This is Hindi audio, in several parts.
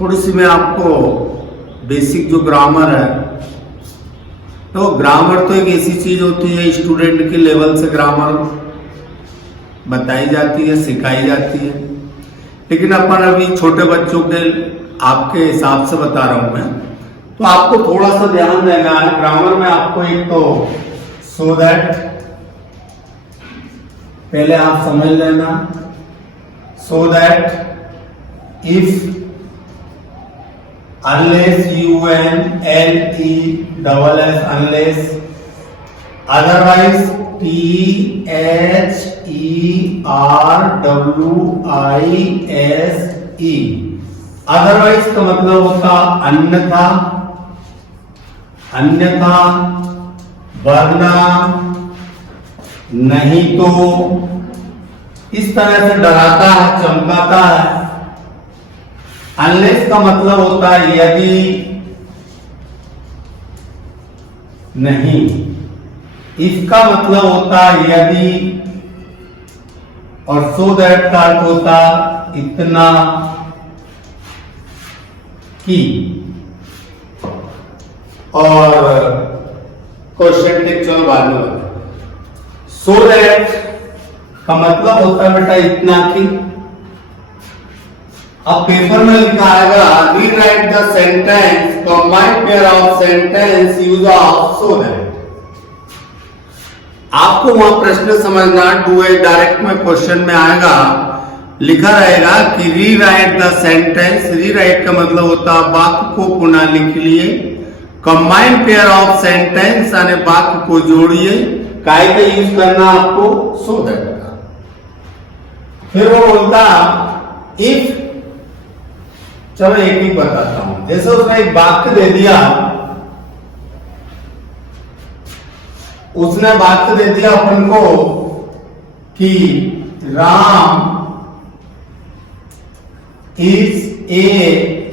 थोड़ी सी मैं आपको बेसिक जो ग्रामर है, तो ग्रामर तो एक ऐसी चीज होती है स्टूडेंट के लेवल से ग्रामर बताई जाती है, सिखाई जाती है। लेकिन अपन अभी छोटे बच्चों के आपके हिसाब से बता रहा हूं मैं, तो आपको थोड़ा सा ध्यान देना है ग्रामर में। आपको एक तो सो दैट पहले आप समझ लेना, so that, if, unless, UNLESS, unless, otherwise, THERWISE, otherwise का मतलब होता अन्यथा, अन्यथा, वरना, नहीं तो, इस तरह से डराता है, चमकाता है। अनलेस का मतलब होता है यदि, नहीं। इसका मतलब होता है यदि, और सो दैट का अर्थ होता इतना कि। और क्वेश्चन टेक्चुअल बाद में होता है। सो दैट का मतलब होता है बेटा इतना कि। अब पेपर में लिखा आएगा rewrite the sentence, combined pair of sentence use of so that. आपको वहां प्रश्न समझना, डू इट डायरेक्ट में क्वेश्चन में आएगा, लिखा रहेगा कि रीराइट द सेंटेंस। रीराइट का मतलब होता है वाक्य को पुनः लिख लिए। कंबाइंड पेयर ऑफ सेंटेंस यानी वाक्य को जोड़िए। काय का यूज करना आपको, सो दैट का। फिर वो बोलता इफ, चलो एक ही बताता हूं। जैसे उसने एक वाक्य दे दिया, उसने वाक्य दे दिया अपन को कि Ram is a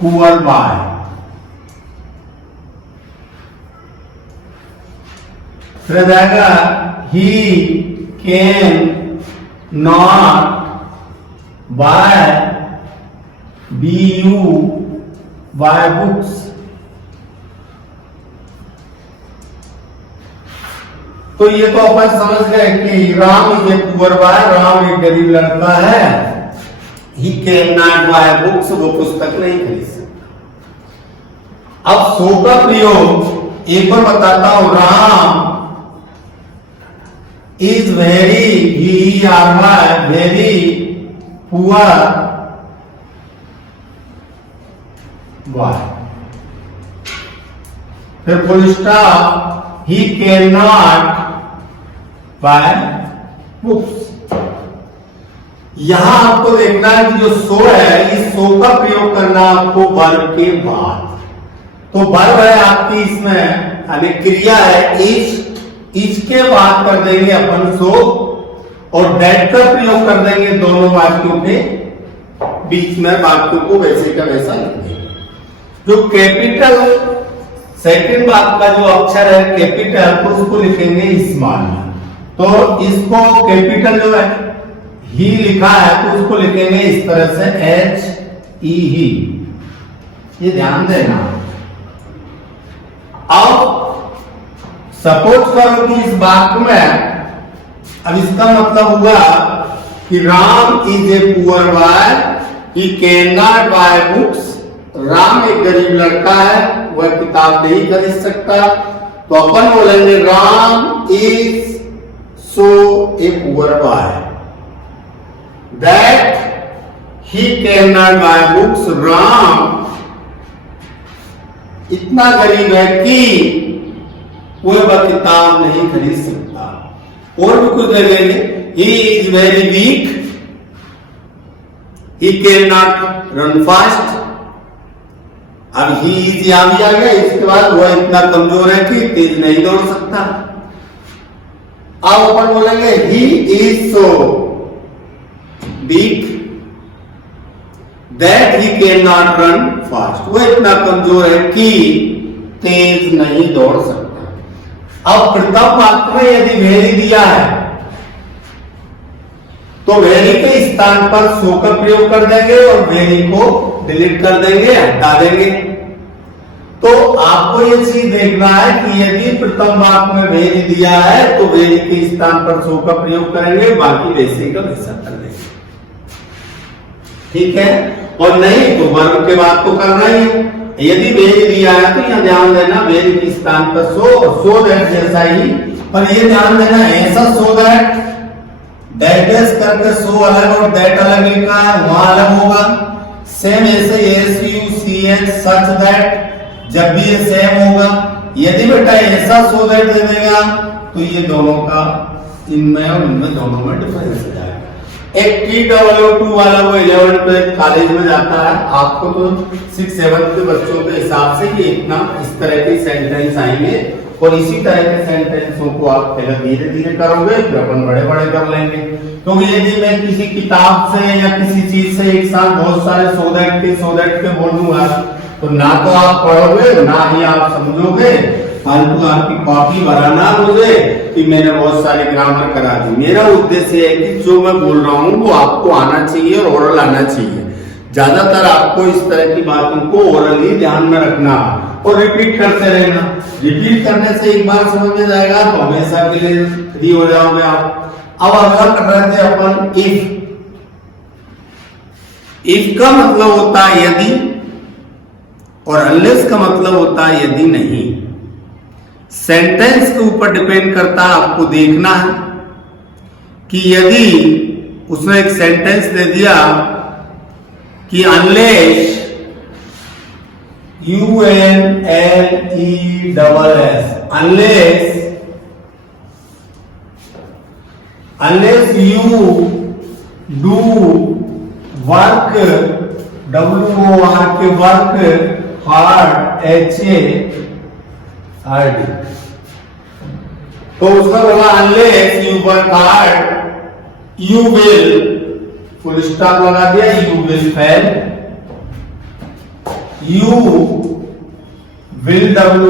poor boy. फिर जाएगा he can not buy BUY books. तो ये तो अपन समझ गए कि Ram is a poor boy, Ram एक गरीब लड़का है। He can not buy books, वो पुस्तक नहीं खरीद सकता। अब सो का प्रयोग एक बार बताता हूं। Ram is very, he are by very poor boy. फिर full stop, he can not buy books. यहां आपको देखना है कि जो सो है, इस सो का प्रयोग करना आपको वर्ब के बाद। तो वर्ब है आपकी इसमें, यानी क्रिया है इज, इज के बाद कर देंगे अपन सो, और दैट का प्रयोग कर देंगे दोनों वाक्यों के बीच में। वाक्यों को वैसे का वैसा लिख देंगे। जो कैपिटल सेकंड वाक्य का जो अक्षर है कैपिटल, तो उसको लिखेंगे स्मॉल। तो इसको कैपिटल जो है ही लिखा है, तो उसको लिखेंगे इस तरह से HE ही। ये ध्यान देना। अब सपोज करो कि इस वाक्य में, अब इसका मतलब हुआ कि Ram is a poor boy, he can not buy books. Ram एक गरीब लड़का है, वह किताब नहीं खरीद सकता। तो अपन बोलेंगे Ram is so a poor boy that he can not buy books. Ram इतना गरीब है कि वह किताब नहीं खरीद सकता। और भी कुछ दे देंगे, he is very weak, he can not run fast. अब ही यहां भी आ गया, इसके बाद वह इतना कमजोर है कि तेज नहीं दौड़ सकता। अब अपन बोलेंगे he is so weak that he can not run fast. वह इतना कमजोर है कि तेज नहीं दौड़ सकता। अब प्रथम वाक्य में यदि वेरी दिया है, तो तो वेरी के स्थान पर सो का प्रयोग कर देंगे और वेरी को डिलीट कर देंगे, हटा देंगे। तो आपको ये चीज देखना है कि यदि प्रथम वाक्य में वेरी दिया है तो वेरी के स्थान पर सो का प्रयोग करेंगे, बाकी वैसे का वैसा कर देंगे, ठीक है। और नहीं तो वर्ब के बाद तो करना ही है। यदि वेरी दिया है तो यहां ध्यान देना वेरी के स्थान पर सो और सो दैट जैसा ही, पर ये ध्यान देना ऐसा सो दैट करके सो अलग और दैट अलग लिखा है, वहां अलग होगा। सेम ऐसे SUCH सच दैट, जब भी ये सेम होगा। यदि बेटा ऐसा सो दैट दे देगा तो ये दोनों का इनमें और इनमें दोनों में डिफरेंस हो जाएगा। एक TOO2 वाला वो 11 पे कॉलेज में जाता है, आपको तो 6-7 के बच्चों के हिसाब से ये इतना इस तरह के सेंटेंस आएंगे और इसी तरह के सेंटेंसों को आप पहले धीरे धीरे करोगे फिर अपन बड़े बड़े कर लेंगे। क्योंकि यदि मैं किसी किताब से या किसी चीज से एक साथ बहुत सारे सो दैट के बोल दूंगा तो ना तो आप पढ़ोगे ना ही आप समझोगे, फालतू आपकी कॉपी भराना मुझे कि मैंने बहुत सारी ग्रामर करा दी। मेरा उद्देश्य है कि जो मैं बोल रहा हूँ वो आपको आना चाहिए और ओरल आना चाहिए। ज्यादातर आपको इस तरह की बातों को ओरली ध्यान में रखना और रिपीट करते रहना। रिपीट करने से एक बार समझ में जाएगा तो हमेशा के लिए फ्री हो जाओगे आप। अब अगला कर रहे थे अपन इफ। इफ का मतलब होता है यदि और अनलेस का मतलब होता है यदि नहीं। सेंटेंस के ऊपर डिपेंड करता है, आपको देखना है कि यदि उसने एक सेंटेंस दे दिया कि unless unless you do work WORK work hard HARD, तो उसका बोला unless you work hard you will, full stop लगा दिया, you will fail, you will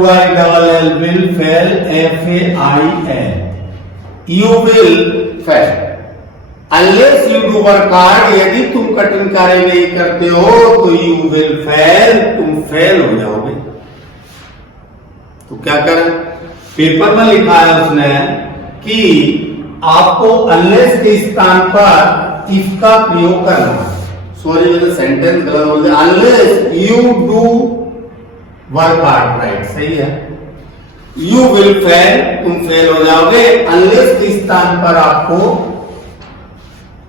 WILL will fail FAIL, you will fail। Unless you do work hard, यदि तुम कठिन कार्य नहीं करते हो तो you will fail, तुम फेल हो जाओगे। तो क्या करें? पेपर में लिखा है उसने कि आपको unless के स्थान पर if का प्रयोग करना। सॉरी मैंने सेंटेंस गलत बोल दिया। Unless you do work hard, right, सही है। You will fail, तुम फेल हो जाओगे। Unless के स्थान पर आपको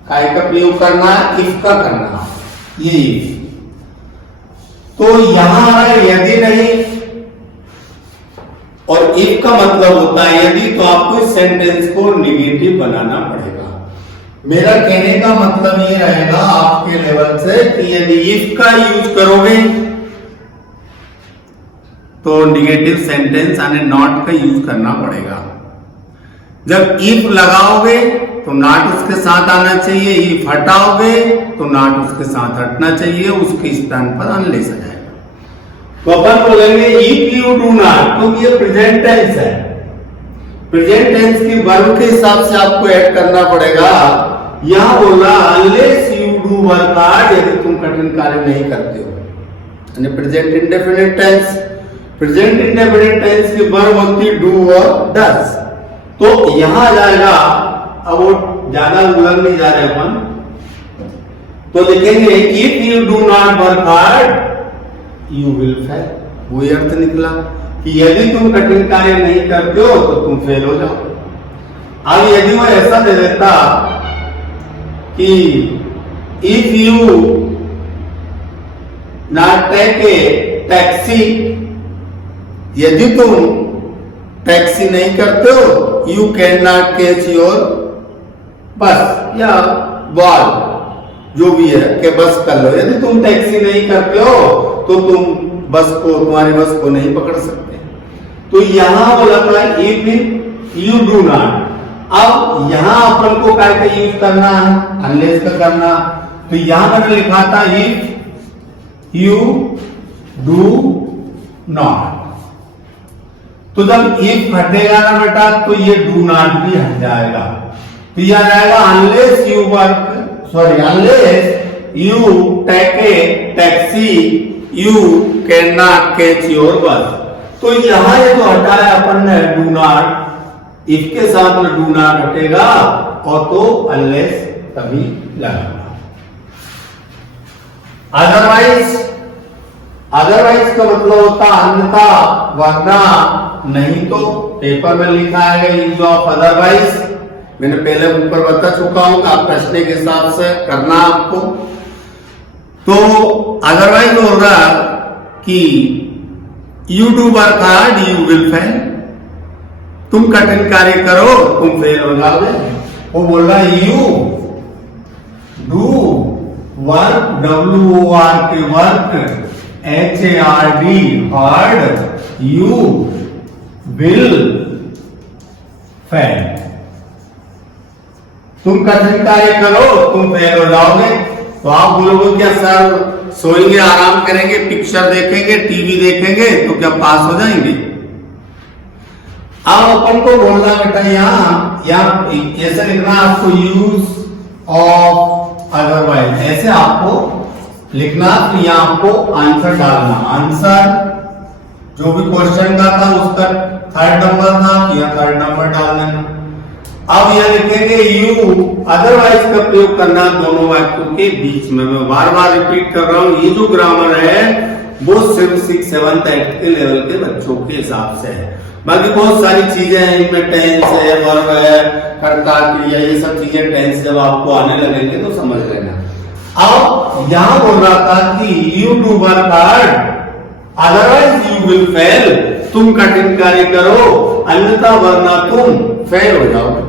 काय का प्रयोग करना है, इफ का करना है, ये इफ। तो यहां है यदि नहीं और इफ का मतलब होता है यदि, तो आपको इस सेंटेंस को निगेटिव बनाना पड़ेगा। मेरा कहने का मतलब ये रहेगा आपके लेवल से कि यदि इफ का यूज करोगे तो निगेटिव सेंटेंस यानी नॉट का यूज करना पड़ेगा। जब इफ लगाओगे तो नॉट उसके साथ आना चाहिए, इफ हटाओगे तो नॉट उसके साथ हटना चाहिए, उसके स्थान पर अनलेस आ जाएगा। तो अपन बोलेंगे इफ यू डू नॉट, तो ये प्रेजेंट टेंस है। प्रेजेंट टेंस की वर्ब के हिसाब से आपको ऐड करना पड़ेगा। यहां बोला unless you do work hard, यदि तुम कठिन कार्य नहीं करते हो, यानी present indefinite tense. Present indefinite tense की वर्ब होती है डू और डज। तो यहां जाएगा, अब वो ज्यादा उलझ नहीं जा रहे अपन, तो लिखेंगे if you do not work hard you will fail. वही अर्थ निकला कि यदि तुम कठिन कार्य नहीं करते हो तो तुम फेल हो जाओ। अब यदि वो ऐसा दे देता कि if you not take a taxi, यदि तुम टैक्सी नहीं करते हो, you can not catch your bus या बॉल, जो भी है कि बस कर लो। यदि तुम टैक्सी नहीं करते हो तो तुम बस को, तुम्हारी बस को नहीं पकड़ सकते। तो यहां बोला था इफ यू डू नॉट। अब यहां अपन को क्या का यूज करना है, अनलेस का करना। तो यहां मैंने लिखा था इफ यू डू नॉट। तो जब इफ हटेगा ना बेटा तो ये डू नॉट भी हट जाएगा। तो यह आ जाएगा unless you work, sorry unless you take a taxi you can not catch your bus. तो यहां ये जो हटाया अपन ने डू नॉट, इसके साथ में डू नॉट हटेगा और तो अनलेस तभी लगाना। अदरवाइज का मतलब होता अन्यथा, वरना, नहीं तो। पेपर में लिखा है यूज ऑफ अदरवाइज, मैंने पहले ऊपर बता चुका हूं कि आप प्रश्न के हिसाब से करना आपको। तो अदरवाइज हो रहा कि you do work hard you will fail, तुम कठिन कार्य करो तुम फेल हो जाओगे। वो बोल रहा है you do work, WORK work, HARD hard, you will fail, तुम कठिन कार्य करो तुम फेल हो जाओगे। तो आप बोलोगे क्या सर सोएंगे आराम करेंगे पिक्चर देखेंगे टीवी देखेंगे तो क्या पास हो जाएंगे? अब अपन को बोलना बेटा यहाँ ऐसे लिखना आपको यूज ऑफ अदरवाइज, ऐसे आपको लिखना। तो यहाँ आपको आंसर डालना, आंसर जो भी क्वेश्चन का था उसका 3rd नंबर था, या 3rd नंबर डाल देना। अब यह लिखेंगे यू अदरवाइज का प्रयोग करना दोनों वाक्यों के बीच में। मैं बार बार रिपीट कर रहा हूं, ये जो ग्रामर है वो सिर्फ 6th 7th 8th के लेवल के बच्चों के हिसाब से है। बाकी बहुत सारी चीजें हैं इनमें, टेंस है, वर्ब है, कर्ता क्रिया, ये सब चीजें टेंस जब आपको आने लगेंगे तो समझ लेना। अब यहां बोल रहा था कि you do work hard otherwise you will fail, तुम कठिन कार्य करो अन्यथा वरना तुम फेल हो जाओगे।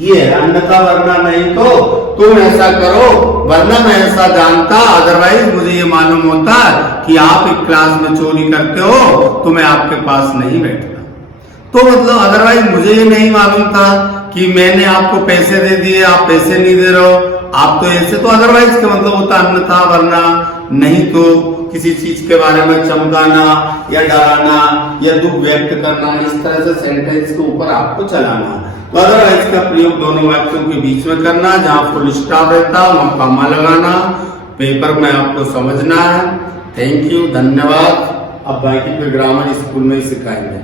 ये अन्यथा वरना नहीं तो तुम ऐसा करो, वरना मैं ऐसा जानता, अदरवाइज मुझे ये मालूम होता कि आप एक क्लास में चोरी करते हो तो मैं आपके पास नहीं बैठता। तो मतलब अदरवाइज मुझे ये नहीं मालूम था कि मैंने आपको पैसे दे दिए आप पैसे नहीं दे रहे हो, आप तो ऐसे। तो अदरवाइज का मतलब होता अन्यथा वरना, नहीं तो किसी चीज के बारे में चमकाना या डराना या दुख व्यक्त करना, इस तरह से सेंटेंस के ऊपर आपको चलाना। तो अदरवाइज का प्रयोग दोनों वाक्यों के बीच में करना, जहां फुल स्टॉप रहता वहां कॉमा लगाना, पेपर में आपको समझना है। थैंक यू, धन्यवाद। अब बाकी फिर ग्रामर स्कूल में ही सिखाएंगे।